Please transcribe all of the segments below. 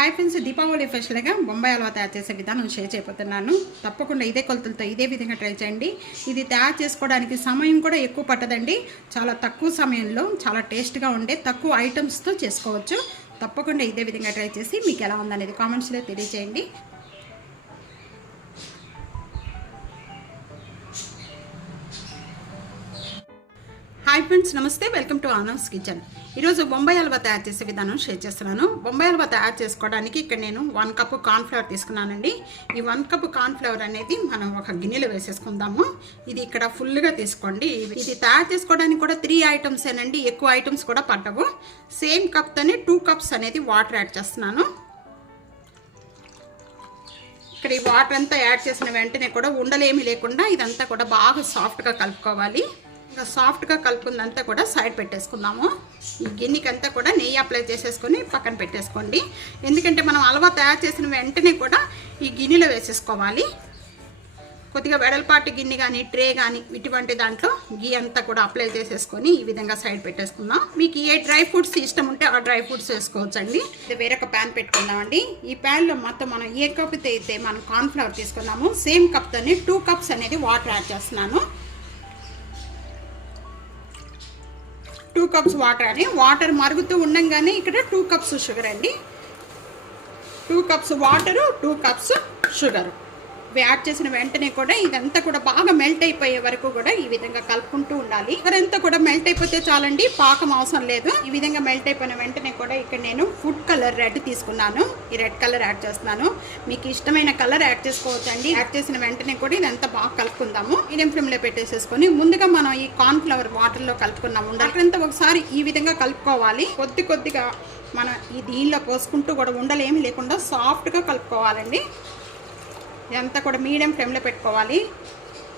Hi friends, Deepavali స్పెషల్గా బొంబాయి హల్వా తయారు చేసే విధానం షేర్ చేయబోతున్నాను. తప్పకుండా ఇదే కొలతలతో ఇదే విధంగా ట్రై చేయండి. ఇది తయారు చేసుకోవడానికి సమయం కూడా ఎక్కువ పట్టదండి. చాలా తక్కువ సమయంలో చాలా టేస్ట్గా ఉండే తక్కువ ఐటమ్స్తో చేసుకోవచ్చు. తప్పకుండా ఇదే విధంగా ట్రై చేసి మీకు ఎలా ఉందనేది కామెంట్స్లో తెలియజేయండి. హాయ్ ఫ్రెండ్స్, నమస్తే. Welcome to honours kitchen. ఈరోజు బొంబాయి హల్వా తయారు చేసే విధానం షేర్ చేస్తున్నాను. బొంబాయి హల్వా తయారు చేసుకోవడానికి ఇక్కడ నేను 1 కప్పు కార్న్ఫ్లవర్ తీసుకున్నానండి. ఈ 1 కప్పు కార్న్ఫ్లవర్ అనేది మనం ఒక గిన్నెలో వేసేసుకుందాము. ఇది ఇక్కడ ఫుల్గా తీసుకోండి. ఇది తయారు చేసుకోవడానికి కూడా 3 ఐటమ్స్ ఏనండి, ఎక్కువ ఐటమ్స్ కూడా పట్టవు. సేమ్ కప్తోనే 2 కప్స్ అనేది వాటర్ యాడ్ చేస్తున్నాను. ఇక్కడ ఈ వాటర్ అంతా యాడ్ చేసిన వెంటనే కూడా ఉండలేమీ లేకుండా ఇదంతా కూడా బాగా సాఫ్ట్గా కలుపుకోవాలి. ఇంకా సాఫ్ట్గా కలుపుకుందంతా కూడా సైడ్ పెట్టేసుకుందాము. ఈ గిన్నెకంతా కూడా నెయ్యి అప్లై చేసేసుకొని పక్కన పెట్టేసుకోండి. ఎందుకంటే మనం హల్వా తయారు చేసిన వెంటనే కూడా ఈ గిన్నెలో వేసేసుకోవాలి. కొద్దిగా వెడల్పాటి గిన్నె కానీ ట్రే కానీ ఇటువంటి దాంట్లో గీ అంతా కూడా అప్లై చేసేసుకొని ఈ విధంగా సైడ్ పెట్టేసుకుందాం. మీకు ఏ డ్రై ఫ్రూట్స్ ఇష్టం ఉంటే ఆ డ్రై ఫ్రూట్స్ వేసుకోవచ్చండి. ఇది వేరొక ప్యాన్ పెట్టుకుందామండి. ఈ ప్యాన్లో మొత్తం మనం ఏ కప్తో అయితే మనం కార్న్ఫ్లవర్ తీసుకున్నాము సేమ్ కప్తోనే 2 కప్స్ అనేది వాటర్ యాడ్ చేస్తున్నాను. 2 కప్స్ వాటర్ అని వాటర్ మరుగుతూ ఉండగానే ఇక్కడ 2 కప్స్ షుగర్ అండి. 2 cups water, 2 cups sugar add చేసిన వెంటనే కూడా ఇదంతా కూడా బాగా మెల్ట్ అయిపోయే వరకు కూడా ఈ విధంగా కలుపుకుంటూ ఉండాలి. షుగర్ అంతా కూడా మెల్ట్ అయిపోతే చాలండి, పాకం అవసరం లేదు. ఈ విధంగా మెల్ట్ అయిపోయిన వెంటనే కూడా ఇక్కడ నేను ఫుడ్ కలర్ రెడ్ తీసుకున్నాను. ఈ రెడ్ కలర్ యాడ్ చేస్తున్నాను. మీకు ఇష్టమైన కలర్ యాడ్ చేసుకోవచ్చండి. యాడ్ చేసిన వెంటనే కూడా ఇదంతా బాగా కలుపుకుందాము. మీడియం ఫ్లేమ్లో పెట్టేసేసుకొని ముందుగా మనం ఈ కార్న్ఫ్లవర్ వాటర్లో కలుపుకున్నాము. అక్కడంతా ఒకసారి ఈ విధంగా కలుపుకోవాలి. కొద్దిగా మనం ఈ దీనిలో పోసుకుంటూ కూడా ఉండలేమి లేకుండా సాఫ్ట్గా కలుపుకోవాలండి. ఇదంతా కూడా మీడియం ఫ్లేమ్లో పెట్టుకోవాలి.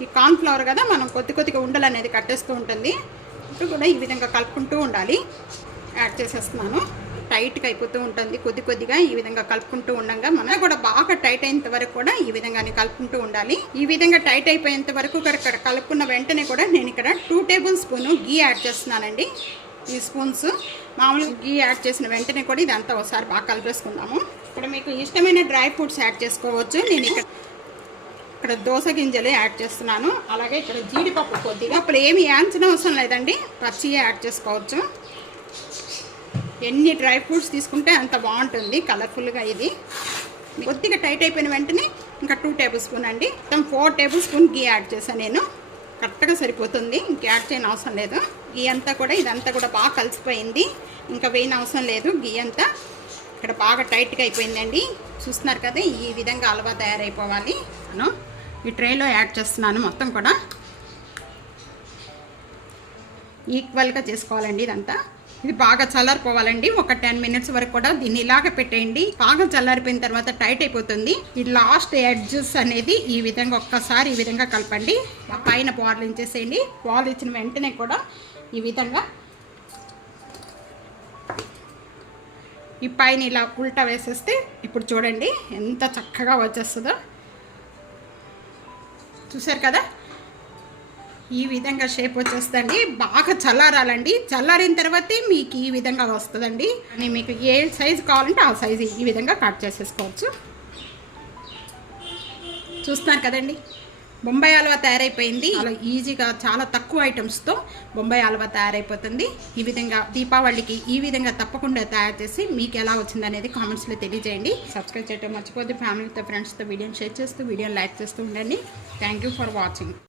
ఈ కార్న్ఫ్లవర్ కదా, మనం కొద్దిగా ఉండలు అనేది కట్టేస్తూ ఉంటుంది. ఇప్పుడు కూడా ఈ విధంగా కలుపుకుంటూ ఉండాలి. యాడ్ చేసేస్తున్నాను. టైట్గా అయిపోతూ ఉంటుంది. కొద్దిగా ఈ విధంగా కలుపుకుంటూ ఉండగా మనం కూడా బాగా టైట్ అయినంత వరకు కూడా ఈ విధంగానే కలుపుకుంటూ ఉండాలి. ఈ విధంగా టైట్ అయిపోయేంత వరకు ఇక్కడ కలుపుకున్న వెంటనే కూడా నేను ఇక్కడ 2 టేబుల్ స్పూన్ గీ యాడ్ చేస్తున్నానండి. ఈ స్పూన్స్ మామూలుగా గీ యాడ్ చేసిన వెంటనే కూడా ఇదంతా ఒకసారి బాగా కలిపేసుకుందాము. ఇక్కడ మీకు ఇష్టమైన డ్రై ఫ్రూట్స్ యాడ్ చేసుకోవచ్చు. నేను ఇక్కడ దోస గింజలు యాడ్ చేస్తున్నాను. అలాగే ఇక్కడ జీడిపప్పు కొద్దిగా అప్పుడు ఏమి యాడ్చిన అవసరం లేదండి, పచ్చిగా యాడ్ చేసుకోవచ్చు. ఎన్ని డ్రై ఫ్రూట్స్ తీసుకుంటే అంత బాగుంటుంది కలర్ఫుల్గా. ఇది కొద్దిగా టైట్ అయిపోయిన వెంటనే ఇంకా 2 టేబుల్ స్పూన్ అండి, మొత్తం 4 టేబుల్ స్పూన్ గీ యాడ్ చేశాను నేను. కరెక్ట్గా సరిపోతుంది, ఇంక యాడ్ చేయని అవసరం లేదు. గీ అంతా కూడా ఇదంతా కూడా బాగా కలిసిపోయింది, ఇంకా వేయని అవసరం లేదు. గీ అంతా ఇక్కడ బాగా టైట్గా అయిపోయిందండి. చూస్తున్నారు కదా, ఈ విధంగా హల్వా తయారైపోవాలి. నేను ఈ ట్రేలో యాడ్ చేస్తున్నాను. మొత్తం కూడా ఈక్వల్గా చేసుకోవాలండి ఇదంతా. ఇది బాగా చల్లారిపోవాలండి. ఒక 10 మినిట్స్ వరకు కూడా దీన్ని ఇలాగ పెట్టేయండి. బాగా చల్లారిపోయిన తర్వాత టైట్ అయిపోతుంది. ఈ లాస్ట్ ఎడ్జెస్ అనేది ఈ విధంగా ఒక్కసారి ఈ విధంగా కలపండి. పైన బాల్ ఇచ్చేసేయండి. బాల్ ఇచ్చిన వెంటనే కూడా ఈ విధంగా ఈ పైన ఇలా ఉల్టా వేసేస్తే ఇప్పుడు చూడండి ఎంత చక్కగా వచ్చేస్తుందో. చూసారు కదా, ఈ విధంగా షేప్ వచ్చేస్తుందండి. బాగా చల్లారాలండి. చల్లారిన తర్వాతే మీకు ఈ విధంగా వస్తుందండి. అని మీకు ఏ సైజు కావాలంటే ఆ సైజు ఈ విధంగా కట్ చేసేసుకోవచ్చు. చూస్తున్నారు కదండి, బొంబాయి హల్వా తయారైపోయింది. చాలా ఈజీగా చాలా తక్కువ ఐటమ్స్తో బొంబాయి హల్వా తయారైపోతుంది. ఈ విధంగా దీపావళికి ఈ విధంగా తప్పకుండా తయారు చేసి మీకు ఎలా వచ్చింది అనేది కామెంట్స్లో తెలియజేయండి. సబ్స్క్రైబ్ చేయడం మర్చిపోద్దు. ఫ్యామిలీతో ఫ్రెండ్స్తో వీడియోని షేర్ చేస్తూ వీడియోని లైక్ చేస్తూ ఉండండి. Thank you for watching.